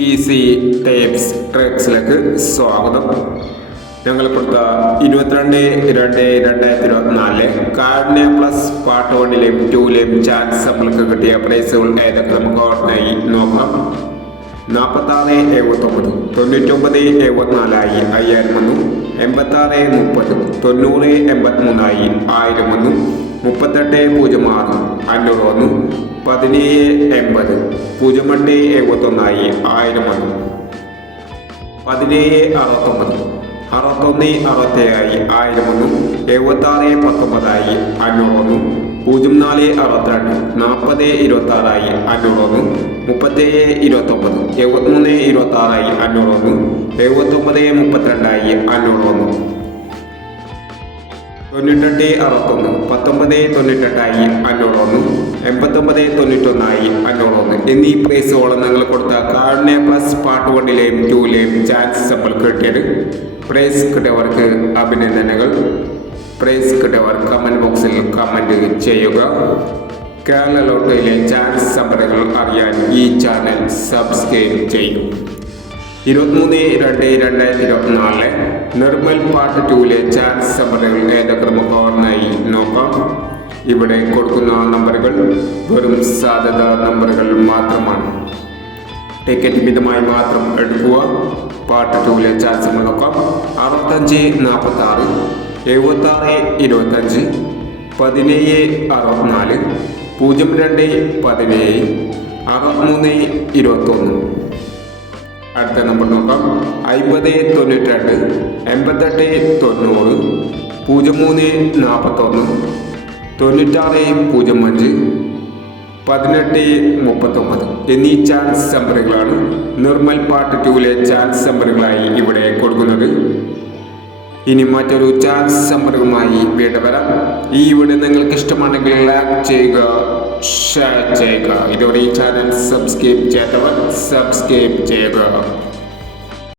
Easy tapes ട്രിക്സിലേക്ക് സ്വാഗതം. ഞങ്ങളിപ്പോഴത്തെ 22/2/2024 കാരുണ്യ plus part 1-ലെയും 2-ലെയും chance നമ്മൾക്ക് കിട്ടിയ പ്രൈസുകൾ ഏതൊക്കെ നമുക്ക് ഓർമ്മയായി നോക്കാം. 4679 9974 5000 വന്നു. 8630 9083 1000 വന്നു. 3806 500 വന്നു. 1780 0871 1000 വന്നു. 1769 6167 1000 വന്നു. 7619 500 വന്നു. 0462 4026 500 വന്നു. 3729 7326 500 വന്നു. 7932 500 വന്നു. 9861 1998 500 വന്നു. 8991 500 വന്നു എന്നീ പ്രൈസുകളും നിങ്ങൾ കൊടുത്ത കാരുണ്യ പ്ലസ് പാർട്ട് 1-ലെയും 2-ലെയും ചാൻസ് നമ്മൾ കിട്ടിയത്. പ്രൈസ് കിട്ടിയവർക്ക് അഭിനന്ദനങ്ങൾ. പ്രൈസ് കിട്ടിയവർ കമൻറ്റ് ബോക്സിൽ കമൻറ്റ് ചെയ്യുക. കേരള ലോട്ടറിയിലെ ചാൻസ് നമ്പറുകൾ അറിയാൻ ഈ ചാനൽ സബ്സ്ക്രൈബ് ചെയ്യും. 23/2/2024 നിർമ്മൽ പാർട്ട് 2-ലെ ചാൻസ് നമ്പറുകൾ ഏതൊക്കെ നമുക്ക് ഓർമ്മയായി നോക്കാം. ഇവിടെ കൊടുക്കുന്ന നമ്പറുകൾ വെറും സാധ്യത നമ്പറുകൾ മാത്രമാണ്. ടിക്കറ്റ് മിതമായി മാത്രം എടുക്കുക. പാർട്ട് 2-ലെ ചാൻസ് നമ്മൾ നോക്കാം. 6546 7625 1764 0217 6321. അടുത്ത നമ്പർ നോക്കാം. 5092 8890 0341 9605 1839 എന്നീ ചാൻസ് നമ്പറുകളാണ് നിർമ്മൽ പാർട്ട് 2-ലെ ചാൻസ് നമ്പറുകളായി ഇവിടെ കൊടുക്കുന്നത്. ഇനി മറ്റൊരു ചാൻസ് നമ്പറുമായി വീണ്ടും വരാം. ഈ വീഡിയോ നിങ്ങൾക്ക് ഇഷ്ടമാണെങ്കിൽ ലൈക്ക് ചെയ്യുക, ഷെയർ ചെയ്യുക. ഇതോടെ ഈ ചാനൽ സബ്സ്ക്രൈബ് ചെയ്യാത്തവർ സബ്സ്ക്രൈബ് ചെയ്യുക.